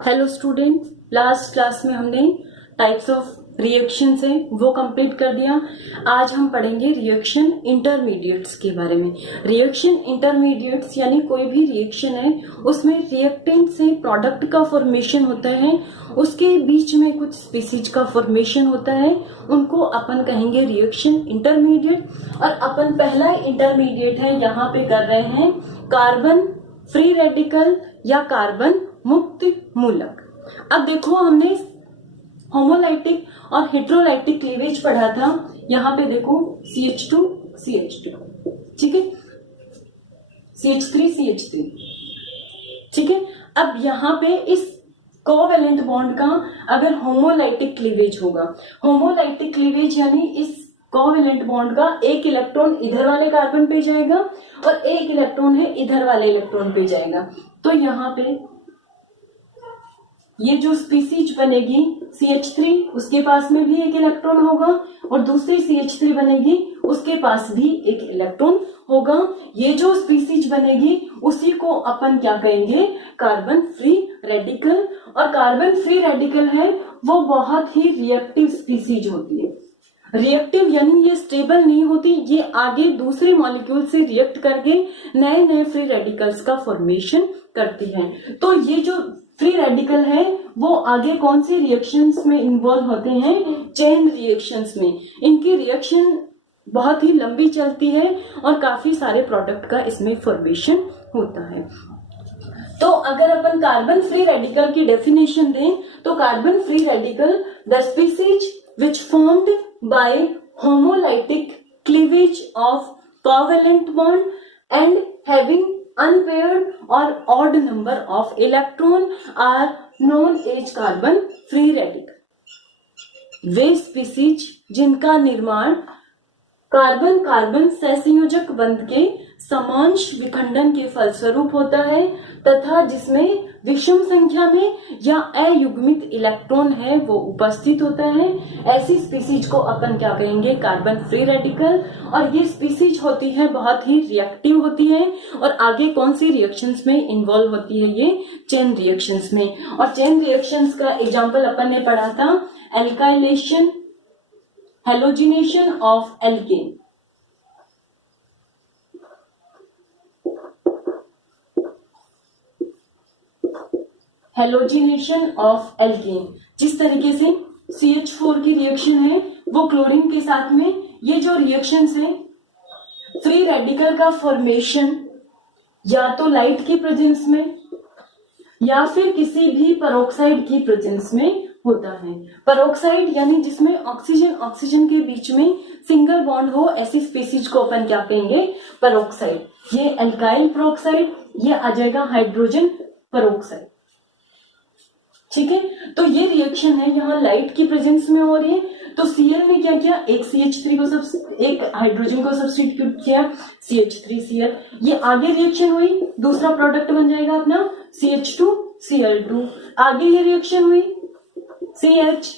Hello student, last class में हमने types of reactions है वो कंप्लीट कर दिया। आज हम पढ़ेंगे रिएक्शन इंटरमीडिएट्स के बारे में। रिएक्शन इंटरमीडिएट्स यानी कोई भी रिएक्शन है उसमें रिएक्टेंट से प्रोडक्ट का फॉर्मेशन होता है, उसके बीच में कुछ स्पीसीज का फॉर्मेशन होता है, उनको अपन कहेंगे रिएक्शन इंटरमीडिएट। और अपन पहला इंटरमीडिएट है यहाँ पे कर रहे हैं कार्बन फ्री रेडिकल या कार्बन मुक्त मूलक। अब देखो, हमने होमोलाइटिक और हेट्रोलाइटिक क्लीवेज पढ़ा था। यहाँ पे देखो CH2 CH2, ठीक है, CH3 CH3, ठीक है। अब यहाँ पे इस कोवेलेंट बॉन्ड का अगर होमोलाइटिक क्लीवेज होगा, होमोलाइटिक क्लीवेज यानी इस कोवेलेंट बॉन्ड का एक इलेक्ट्रॉन इधर वाले कार्बन पे जाएगा और एक इलेक्ट्रॉन है इधर वाले इलेक्ट्रॉन पे जाएगा। तो यहाँ पे ये जो स्पीसीज बनेगी CH3, उसके पास में भी एक इलेक्ट्रॉन होगा और दूसरी CH3 बनेगी, उसके पास भी एक इलेक्ट्रॉन होगा। ये जो स्पीसीज बनेगी उसी को अपन क्या कहेंगे, कार्बन फ्री रेडिकल। और कार्बन फ्री रेडिकल है वो बहुत ही रिएक्टिव स्पीसीज होती है। रिएक्टिव यानी ये स्टेबल नहीं होती, ये आगे दूसरे मॉलिक्यूल से रिएक्ट करके नए नए फ्री रेडिकल्स का फॉर्मेशन करती हैं। तो ये जो फ्री रेडिकल है वो आगे कौन सी रिएक्शंस में इन्वॉल्व होते हैं, चेन रिएक्शंस में। इनकी रिएक्शन बहुत ही लंबी चलती है और काफी सारे प्रोडक्ट का इसमें फॉर्मेशन होता है। तो अगर अपन कार्बन फ्री रेडिकल की डेफिनेशन दें तो carbon free radical the species which formed by homolytic cleavage of covalent bond and having unpaired or odd number of electron are known as carbon free radical। Way species जिनका निर्माण carbon carbon सहसंयोजक बंध के समांश विखंडन के फलस्वरूप होता है तथा जिसमें विषम संख्या में या अयुग्मित इलेक्ट्रॉन है वो उपस्थित होता है, ऐसी स्पीसीज को अपन क्या कहेंगे, कार्बन फ्री रेडिकल। और ये स्पीसीज होती है बहुत ही रिएक्टिव होती है और आगे कौन सी रिएक्शंस में इन्वॉल्व होती है, ये चेन रिएक्शंस में। और चेन रिएक्शंस का एग्जांपल अपन ने पढ़ा था alkylation, halogenation of alkene. Halogenation of alkene, जिस तरीके से CH4 की रिएक्शन है वो क्लोरीन के साथ में, ये जो रिएक्शंस है फ्री रेडिकल का फॉर्मेशन या तो लाइट की प्रेजेंस में या फिर किसी भी पेरोक्साइड की प्रेजेंस में होता है। पेरोक्साइड यानी जिसमें ऑक्सीजन ऑक्सीजन के बीच में सिंगल बॉन्ड हो, ऐसी स्पीसीज को अपन क्या कहेंगे, पेरोक्साइड। ये एल्काइल पेरोक्साइड, ये आ जाएगा हाइड्रोजन पेरोक्साइड, ठीक है। तो ये रिएक्शन है यहाँ लाइट की प्रेजेंस में हो रही है। तो Cl ने क्या किया, एक CH3 को एक हाइड्रोजन को सब्स्टिट्यूट किया, CH3Cl। ये आगे रिएक्शन हुई, दूसरा प्रोडक्ट बन जाएगा अपना CH2 Cl2। आगे ये रिएक्शन हुई CH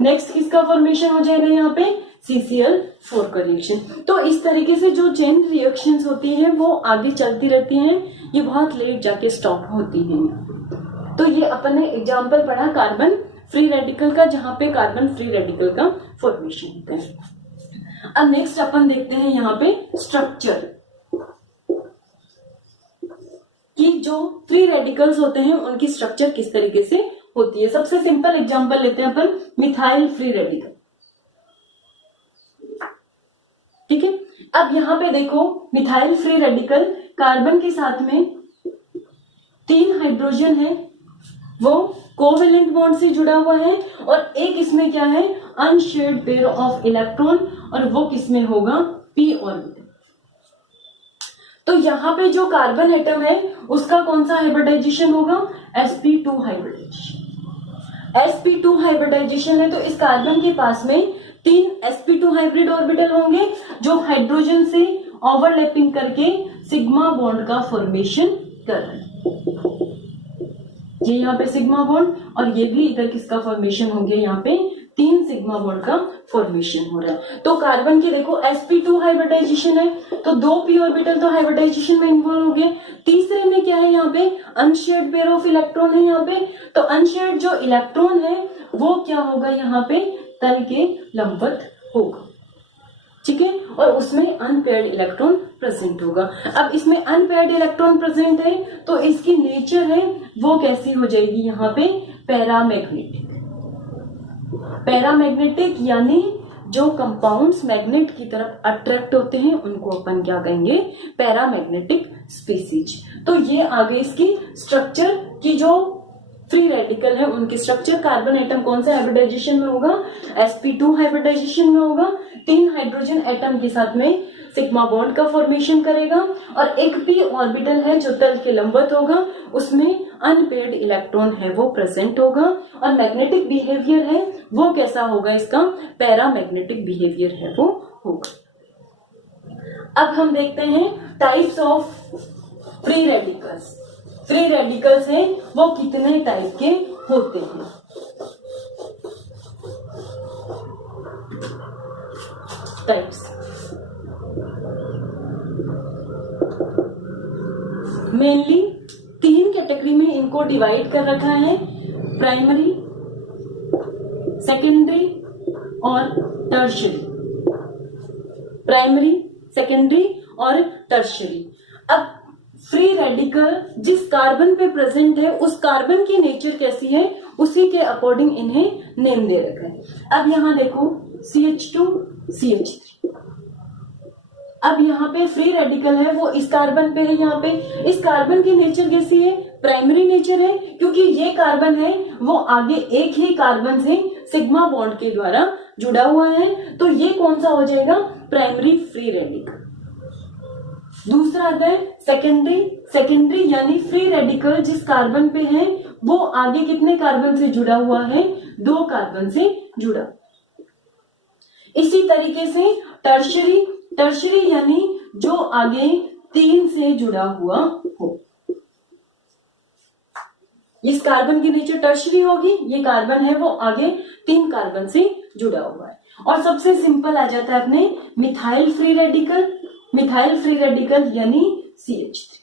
नेक्स्ट किसका फॉर्मेशन हो जाएगा यहाँ पे, CCl4 का रिएक्शन। तो इस तरीके से जो चेन रिएक्शंस होती हैं वो आगे चलती रहती हैं, ये बहुत लेट जाके स्टॉप होती हैं। तो ये अपन ने एग्जाम्पल पढ़ा कार्बन फ्री रेडिकल का, जहां पे कार्बन फ्री रेडिकल का फॉर्मेशन होता है। अब नेक्स्ट अपन देखते हैं यहाँ पे स्ट्रक्चर कि जो फ्री रेडिकल्स होते हैं उनकी स्ट्रक्चर किस तरीके से होती है। सबसे सिंपल एग्जांपल लेते हैं अपन मिथाइल फ्री रेडिकल, ठीक है। अब यहाँ पे देखो मिथाइल फ्री रेडिकल कार्बन के साथ में 3 हाइड्रोजन है वो कोवेलेंट बॉन्ड से जुड़ा हुआ है और एक इसमें क्या है, अनशेयर्ड पेयर ऑफ इलेक्ट्रॉन, और वो किसमें होगा, p ऑर्बिटल। तो यहाँ पे जो कार्बन एटम है उसका कौन सा हाइब्रिडाइजेशन होगा, sp2 हाइब्रिडाइजेशन। sp2 हाइब्रिडाइजेशन है तो इस कार्बन के पास में 3 sp2 हाइब्रिड ऑर्बिटल होंगे जो हाइड्रोजन से ओवरलैपिंग करके सिग्मा बॉन्ड का फॉर्मेशन कर रहे हैं। ये यहाँ पे सिग्मा बॉन्ड और ये भी इधर किसका फॉर्मेशन हो गया, यहाँ पे 3 सिग्मा बॉन्ड का फॉर्मेशन हो रहा है। तो कार्बन के देखो sp2 हाइब्रिडाइजेशन है तो 2 p ऑर्बिटल तो हाइब्रिडाइजेशन में इन्वॉल्व हो गए। तीसरे में क्या है यहाँ यहाँ पे अनशेयर्ड पेयर ऑफ इलेक्ट्रॉन है यहाँ पे, तो अनशेयर्ड जो इलेक्ट्रॉन है वो क्या होगा यहाँ पे तल के लंबवत होगा, ठीक है, और उसमें अनपेयर्ड इलेक्ट्रॉन प्रेजेंट होगा। अब इसमें अनपेयर्ड इलेक्ट्रॉन प्रेजेंट है तो इसकी नेचर है वो कैसी हो जाएगी यहाँ पे पैरामैग्नेटिक। पैरामैग्नेटिक यानी जो कंपाउंड्स मैग्नेट की तरफ अट्रैक्ट होते हैं उनको अपन क्या कहेंगे पैरामैग्नेटिक स्पीसीज। तो ये आगे इसकी स्ट्रक्चर की जो फ्री रेडिकल है उनकी स्ट्रक्चर, कार्बन एटम कौन सा हाइब्रिडाइजेशन में होगा, sp2 हाइब्रिडाइजेशन में होगा, 3 हाइड्रोजन एटम के साथ में सिग्मा बॉन्ड का फॉर्मेशन करेगा और एक p ऑर्बिटल है जो तल के लंबवत होगा, उसमें अनपेयर्ड इलेक्ट्रॉन है वो प्रेजेंट होगा और मैग्नेटिक बिहेवियर है वो कैसा होगा, इसका पैरामैग्नेटिक बिहेवियर है वो होगा। अब हम देखते हैं types of free radicals. Free radicals हैं वो कितने टाइप के होते हैं। टाइप्स मेनली 3 कैटेगरी में इनको डिवाइड कर रखा है, प्राइमरी, सेकेंडरी और टर्शियरी। प्राइमरी, सेकेंडरी और टर्शियरी। अब फ्री रेडिकल जिस कार्बन पे प्रेजेंट है उस कार्बन की नेचर कैसी है उसी के अकॉर्डिंग इन्हें नेम दे रखा है। अब यहाँ देखो CH2 CH3। अब यहाँ पे फ्री रेडिकल है वो इस कार्बन पे है, यहाँ पे इस कार्बन की नेचर कैसी है, प्राइमरी नेचर है, क्योंकि ये कार्बन है वो आगे एक ही कार्बन से सिग्मा बॉन्ड के द्वारा जुड़ा हुआ है, तो ये कौन सा हो जाएगा प्राइमरी फ्री रेडिकल। दूसरा आता है सेकेंडरी। सेकेंडरी यानी फ्री रेडिकल जिस कार्बन पे है वो आगे कितने कार्बन से जुड़ा हुआ है, 2 कार्बन से जुड़ा। इसी तरीके से टर्शियरी। टर्शियरी यानी जो आगे 3 से जुड़ा हुआ हो। इस कार्बन की नेचर टर्शियरी होगी, ये कार्बन है वो आगे 3 कार्बन से जुड़ा हुआ है। और सबसे सिंपल आ जाता है अपने methyl free radical. Methyl free radical यानी CH3,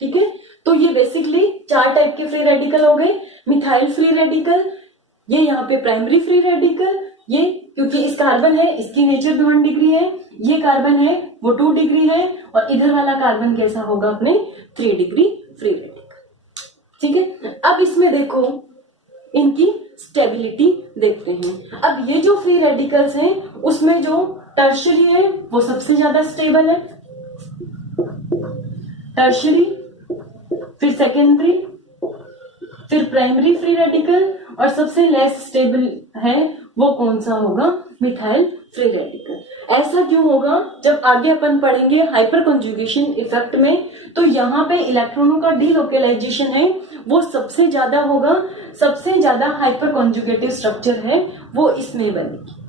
ठीक है। तो ये बेसिकली 4 टाइप के फ्री रेडिकल हो गए। मिथाइल फ्री रेडिकल, ये यहाँ पे प्राइमरी फ्री रेडिकल, ये क्योंकि इस कार्बन है इसकी नेचर भी 1 डिग्री है, ये कार्बन है वो 2 डिग्री है और इधर वाला कार्बन कैसा होगा अपने 3 डिग्री फ्री रेडिकल, ठीक है। अब इसमें देखो इनकी स्टेबिलिटी देखते हैं। अब ये जो फ्री रेडिकल्स हैं उसमें जो टर्शियरी है वो सबसे ज्यादा स्टेबल है, टर्शियरी, फिर सेकेंडरी, फिर प्राइमरी फ्री रेडिकल और सबसे लेस स्टेबल है वो कौन सा होगा, मिथाइल फ्री रेडिकल। ऐसा क्यों होगा, जब आगे अपन पढ़ेंगे हाइपर कंजुगेशन इफेक्ट में, तो यहाँ पे इलेक्ट्रॉनों का डीलोकेलाइजेशन है वो सबसे ज्यादा होगा। सबसे ज्यादा हाइपर कंजुगेटिव स्ट्रक्चर है वो इसमें बनेगी।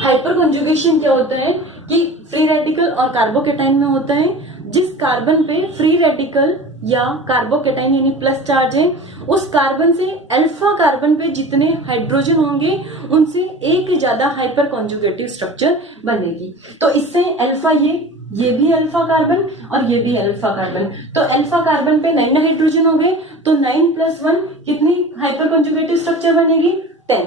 हाइपर कंजुगेशन क्या होता है कि फ्री रेडिकल और कार्बोकेटाइन में होता है। जिस कार्बन पे फ्री रेडिकल या कार्बोकेटाइन यानी प्लस चार्ज है, उस कार्बन से अल्फा कार्बन पे जितने हाइड्रोजन होंगे उनसे एक ज्यादा हाइपर कंजुगेटिव स्ट्रक्चर बनेगी। तो इससे अल्फा ये भी अल्फा कार्बन और ये भी अल्फा कार्बन, तो अल्फा कार्बन पे 9 हाइड्रोजन हो गए, तो 9 + 1 कितनी हाइपर कंजुगेटिव स्ट्रक्चर बनेगी, 10।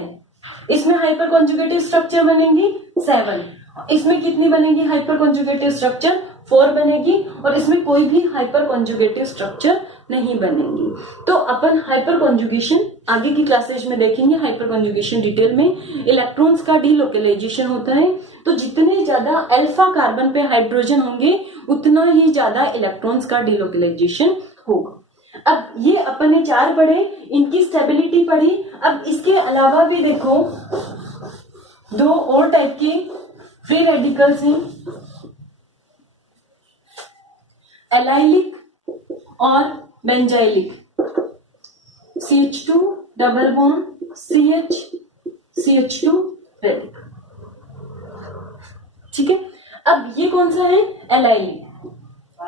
इसमें हाइपर कंजुगेटिव स्ट्रक्चर बनेगी 7। इसमें कितनी बनेगी हाइपर कंजुगेटिव स्ट्रक्चर, 4 बनेगी और इसमें कोई भी हाइपर कंजुगेटिव स्ट्रक्चर नहीं बनेगी। तो अपन हाइपर कंजुगेशन आगे की क्लासेज में देखेंगे। हाइपर कंजुगेशन डिटेल में इलेक्ट्रॉन्स का डीलोकेलाइजेशन होता है, तो जितने ज्यादा अल्फा कार्बन पे हाइड्रोजन होंगे उतना ही ज्यादा इलेक्ट्रॉन्स का डीलोकेलाइजेशन होगा। अब ये अपन ने 4 पढ़े, इनकी स्टेबिलिटी पढ़ी। अब इसके अलावा भी देखो 2 और टाइप के फ्री रेडिकल्स हैं, एलाइलिक और benzylic. CH2 double bond CH2 radical, ठीक है। अब ये कौन सा है, allylic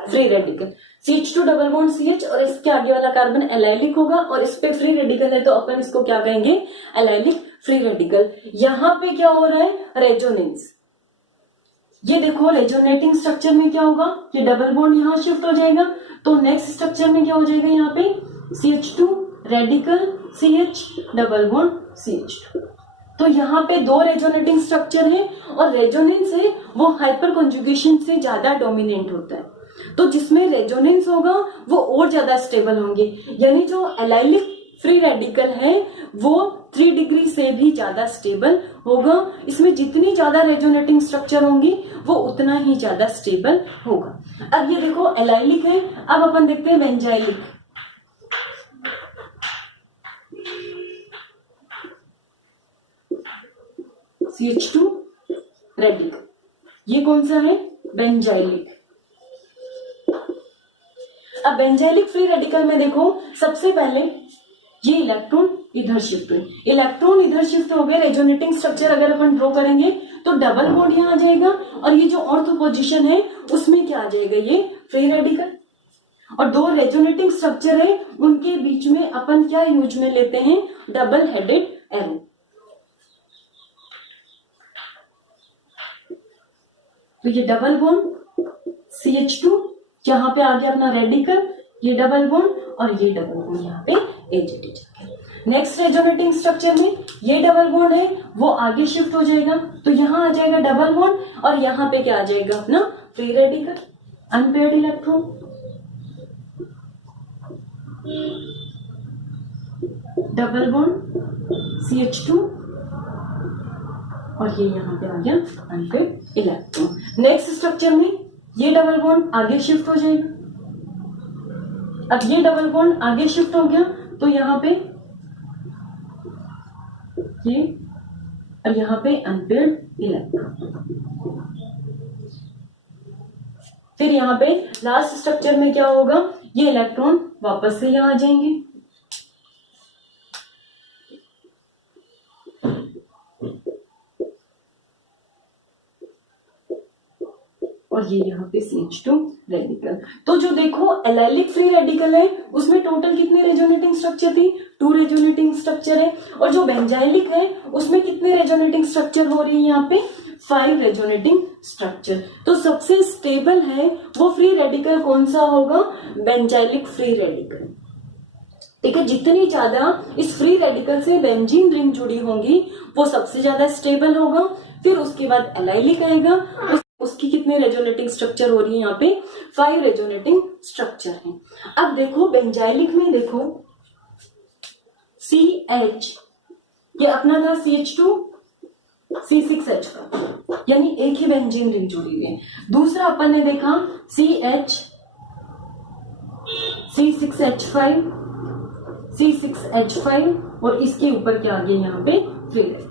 free radical. CH2 double bond CH और इसके आगे वाला कार्बन एलाइलिक होगा और इस पे फ्री रेडिकल है तो अपन इसको क्या कहेंगे, एलाइलिक फ्री रेडिकल। यहां पे क्या हो रहा है, रेजोनेंस। ये देखो रेजोनेटिंग स्ट्रक्चर में क्या होगा, ये डबल बॉन्ड यहाँ शिफ्ट हो जाएगा, तो नेक्स्ट स्ट्रक्चर में क्या हो जाएगा, यहाँ पे CH2 radical CH double bond CH2। तो यहाँ पे दो रेजोनेटिंग स्ट्रक्चर है और रेजोनेंस है वो हाइपर कॉन्जुगेशन से ज्यादा डोमिनेंट होता है, तो जिसमें रेजोनेंस होगा वो और ज्यादा स्टेबल होंगे, यानी जो एलाइलिक फ्री रेडिकल है वो 3 डिग्री से भी ज्यादा स्टेबल होगा। इसमें जितनी ज्यादा रेजोनेटिंग स्ट्रक्चर होंगी वो उतना ही ज्यादा स्टेबल होगा। अब ये देखो एलाइलिक है, अब अपन देखते हैं बेंजाइलिक। CH2 रेडिकल, ये कौन सा है, बेंजाइलिक। अब बेंजाइलिक फ्री रेडिकल में देखो सबसे पहले ये इलेक्ट्रॉन इधर शिफ्ट हुए, इलेक्ट्रॉन इधर शिफ्ट हो गए, रेजोनेटिंग स्ट्रक्चर अगर अपन ड्रॉ करेंगे तो डबल बॉन्ड यहाँ आ जाएगा और ये जो ऑर्थो पोजीशन है उसमें क्या आ जाएगा, ये फ्री रेडिकल। और दो रेजोनेटिंग स्ट्रक्चर है उनके बीच में अपन क्या यूज में लेते हैं, डबल हेडेड एरो। तो ये डबल बॉन्ड CH2, यहाँ पे आ गया अपना रेडिकल, ये डबल बॉन्ड और ये डबल बॉन्ड यहाँ पे AGT। नेक्स्ट रेजोनेटिंग स्ट्रक्चर में ये डबल बॉन्ड है वो आगे शिफ्ट हो जाएगा, तो यहाँ आ जाएगा डबल बॉन्ड और यहाँ पे क्या आ जाएगा अपना free radical, unpaired electron. Double bond CH2 और ये यहाँ पे आ गया अनपेयर्ड इलेक्ट्रॉन। नेक्स्ट स्ट्रक्चर में ये डबल बॉन्ड आगे शिफ्ट हो जाएगा, अब ये डबल बॉन्ड आगे शिफ्ट हो गया तो यहाँ पे ये और यहाँ पे अनपेयर्ड इलेक्ट्रॉन। फिर यहाँ पे लास्ट स्ट्रक्चर में क्या होगा, ये इलेक्ट्रॉन वापस से यहाँ आ जाएंगे, और ये यहाँ पे CH2 रेडिकल। तो जो देखो एलाइलिक फ्री रेडिकल है उसमें टोटल कितने रेजोनेटिंग स्ट्रक्चर थी, 2 रेजोनेटिंग स्ट्रक्चर है, और जो बेंजाइलिक है उसमें कितने रेजोनेटिंग स्ट्रक्चर हो रही है, यहाँ पे 5 रेजोनेटिंग स्ट्रक्चर। तो सबसे स्टेबल है वो फ्री रेडिकल कौन सा होगा, बेंजाइलिक फ्री रेडिकल। ठीक है, जितनी ज्यादा इस फ्री रेडिकल से बेंजीन रिंग जुड़ी होंगी वो सबसे ज्यादा स्टेबल होगा। फिर उसके बाद एलाइलिक आएगा, उसकी कितने रेजोनेटिंग स्ट्रक्चर हो रही है, यहाँ पे 5 रेजोनेटिंग स्ट्रक्चर हैं। अब देखो बेंजाइलिक में देखो CH, ये अपना था CH2 C6H का, यानी एक ही बेंजीन रिंग जुड़ी हुई है। दूसरा अपन ने देखा CH C6H5 C6H5 और इसके ऊपर क्या आ गया यहाँ पे फ्री रेडिकल।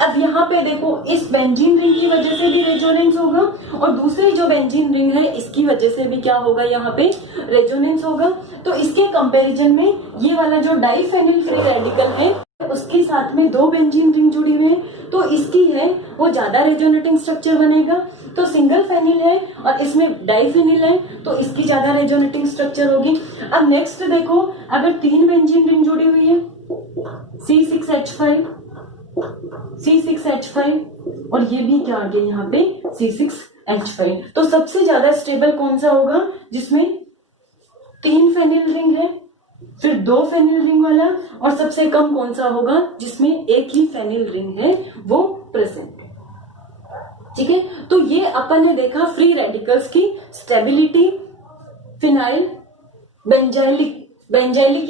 अब यहाँ पे देखो इस बेंजीन रिंग की वजह से भी रेजोनेंस होगा और दूसरी जो बेंजीन रिंग है इसकी वजह से भी क्या होगा, यहाँ पे रेजोनेंस होगा। तो इसके कंपैरिजन में ये वाला जो डाइफेनिल फ्री रेडिकल है उसके साथ में 2 बेंजीन रिंग जुड़ी हुई है, तो इसकी है वो ज्यादा रेजोनेटिंग स्ट्रक्चर बनेगा। तो सिंगल फेनिल है और इसमें डाइफेनिल है तो इसकी ज्यादा रेजोनेटिंग स्ट्रक्चर होगी। अब नेक्स्ट देखो अगर 3 बेंजीन रिंग जुड़ी हुई है C6H5 और ये भी क्या आ गया यहाँ पे C6H5, तो सबसे ज्यादा स्टेबल कौन सा होगा, जिसमें 3 फेनिल रिंग है, फिर 2 फेनिल रिंग वाला, और सबसे कम कौन सा होगा जिसमें एक ही फेनिल रिंग है वो प्रेजेंट है। ठीक है, तो ये अपन ने देखा फ्री रेडिकल्स की स्टेबिलिटी। फिनाइल बेंजाइलिक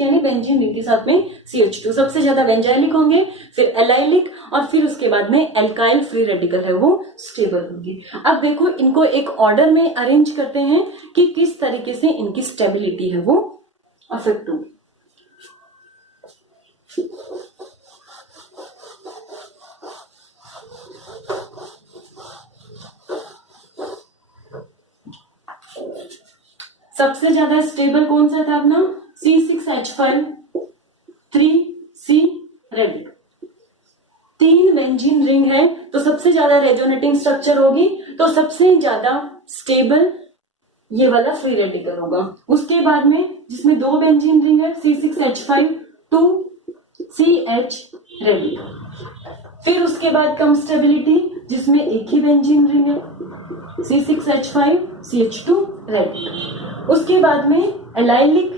यानी बेंजीन रिंग के साथ में CH2 सबसे ज्यादा बेंजाइलिक होंगे, फिर एलाइलिक और फिर उसके बाद में एल्काइल फ्री रेडिकल है वो स्टेबल होंगे। अब देखो इनको एक ऑर्डर में अरेंज करते हैं कि किस तरीके से इनकी स्टेबिलिटी है वो अफेक्ट होगी। सबसे ज्यादा स्टेबल कौन सा था अपना C6H5 3C radical. 3 benzene ring है तो सबसे ज्यादा रेजोनेटिंग स्ट्रक्चर होगी, तो सबसे ज्यादा स्टेबल ये वाला फ्री रेडिकल होगा। उसके बाद में जिसमें 2 बेंजीन रिंग है C6H5 2CH रेडिकल। फिर उसके बाद कम स्टेबिलिटी जिसमें एक ही बेंजीन रिंग है C6H5CH2 रेडिकल। उसके बाद में एलाइलिक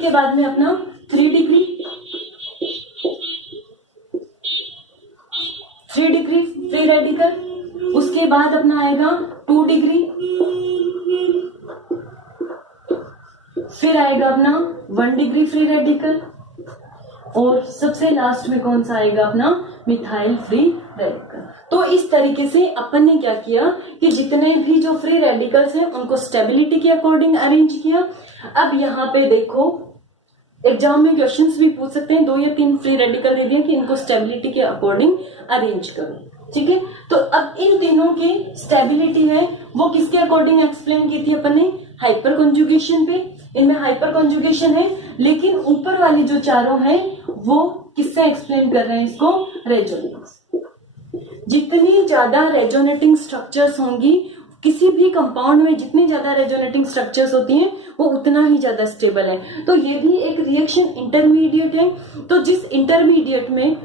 के बाद में अपना 3 डिग्री फ्री रेडिकल। उसके बाद अपना आएगा 2 डिग्री, फिर आएगा अपना 1 डिग्री फ्री रेडिकल, और सबसे लास्ट में कौन सा आएगा अपना मिथाइल फ्री रेडिकल। तो इस तरीके से अपन ने क्या किया कि जितने भी जो फ्री रेडिकल्स हैं उनको स्टेबिलिटी के अकॉर्डिंग अरेंज किया। अब यहाँ पे देखो एग्जाम में क्वेश्चंस भी पूछ सकते हैं, 2 या 3 फ्री रेडिकल दे दिया कि इनको स्टेबिलिटी के अकॉर्डिंग अरेंज करो, ठीक है। तो अब इन तीनों की स्टेबिलिटी है वो किसके अकॉर्डिंग एक्सप्लेन की थी अपन ने, हाइपर कॉन्जुगेशन पे। इनमें हाइपर कॉन्जुगेशन है, लेकिन ऊपर वाली जो चारों हैं वो किससे एक्सप्लेन कर रहे हैं इसको, रेजोनेंस। जितनी ज्यादा रेजोनेटिंग स्ट्रक्चर्स होंगी किसी भी कंपाउंड में, जितनी ज्यादा रेजोनेटिंग स्ट्रक्चर्स होती हैं वो उतना ही ज्यादा स्टेबल है। तो ये भी एक रिएक्शन इंटरमीडिएट है। तो जिस इंटरमीडिएट में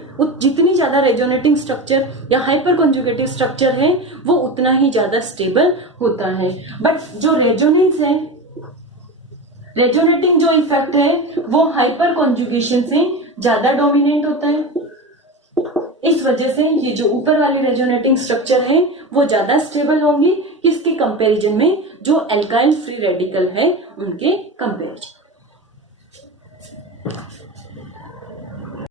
जितनी ज्यादा रेजोनेटिंग स्ट्रक्चर या हाइपर कॉन्जुगेटिव स्ट्रक्चर है वो उतना ही ज्यादा स्टेबल होता है। बट जो रेजोनेंस है, रेजोनेटिंग जो इफेक्ट है वो हाइपर कॉन्जुगेशन से ज्यादा डोमिनेंट होता है। इस वजह से ये जो ऊपर वाली रेजोनेटिंग स्ट्रक्चर है वो ज्यादा स्टेबल होंगी किसके कंपैरिजन में, जो एल्काइल फ्री रेडिकल है उनके कंपैरिजन।